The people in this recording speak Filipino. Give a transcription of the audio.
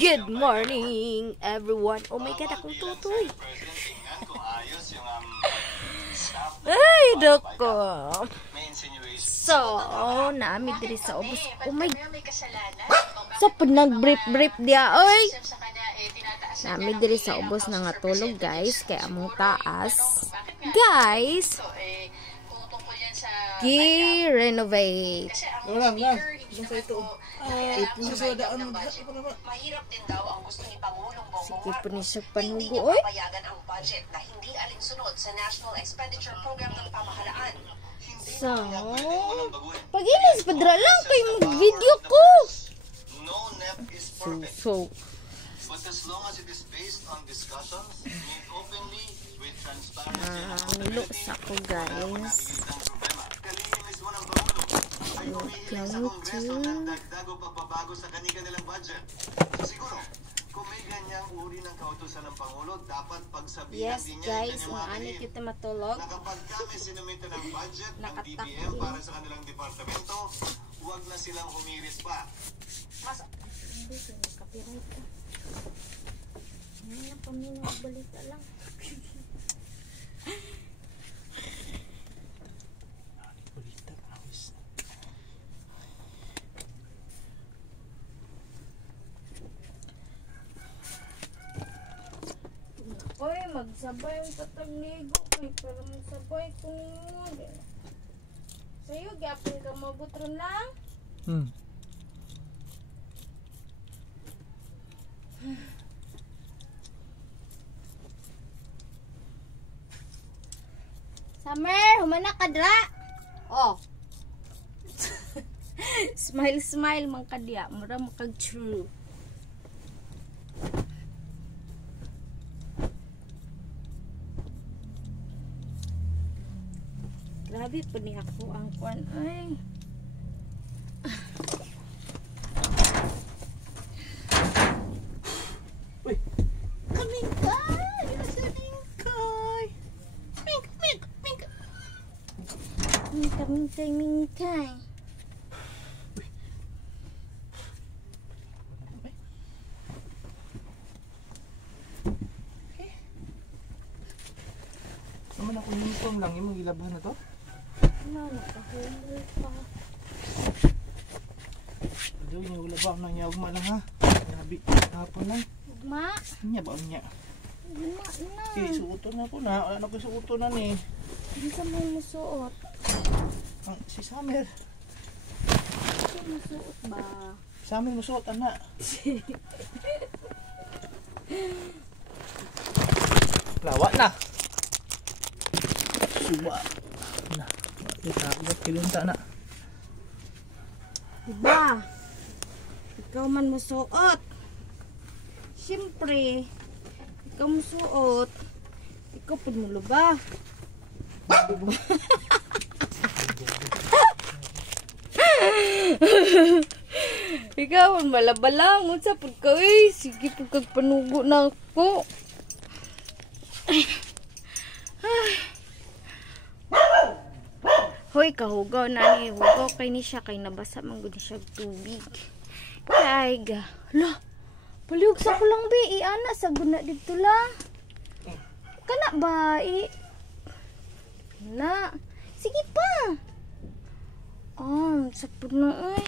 Good morning, everyone. Oh my God, akong tutoy. Ay, doko. So, naami diri sa ubos. Oh my God. So, pag nag-brief dia, oy. Naami diri sa ubos na nga tulog, guys. Kaya among taas. Guys, gi-renovate. Mahirap din daw ang gusto ni Pangulong Bongbong Marcos. hindi niya papayagan ang budget na hindi alinsunod sa National Expenditure Program ng pamahalaan. So, pag-inis, padra lang kayo mag-video ko. So, but as long as it is based on discussions made openly with transparency nilo sa ko, guys. ay humihiling sa Kongreso ng dagdago pagbabago sa kanilang budget. So siguro, kung may ganyang uri ng kautusan ng Pangulo, dapat pagsabihan din niya guys, yung ano kita matulog. na kapag kami sinumita ng budget ng DBM para sa kanilang departamento, huwag na silang humirit pa. Mas, hindi ko nakapiray ka. Ano pa mo balita lang. Oy, magsabay ang patagligo kay para magsabay ko ninyo. Sa'yo, gyapon ka mabutron lang? Summer, humana ka dra. Oh. Smile, smile man ka diya. Mura makag-true. Grabe pa ni ako ang kwan. Ay. Uy, kamingkay! Kamingkay! Mingkay. Naman ako uniform lang, yung ilabhan na to? Ano, nakahulog pa. Adoy, niya wala ba? Nang yawag lang ha? Grabe, hapon lang. Ugma? Niya ba niya? Ugma na. Okay, suoton na ko na. Ano ko suoton na ni? Hindi ka mo musuot. Si Summer. Hindi musuot ba? Summer musuot, anak. Lawa na. Suba. Na. Bakit kilunta na? Diba? Ikaw man musuot. Siyempre, ikaw musuot. Ikaw pud mo luba. Diba? Ikaw man malabala. Unsa pud ka eh. Sige pud kag panugo na ako. Hoy, kahugaw na ni. Hugaw kay ni siya. Kay nabasa man gud siya tubig. Kay ga. Lo, paliog sa ko lang be. Ana, sa guna dito lang. Kana ba? Na. Sige pa. Sa puno eh.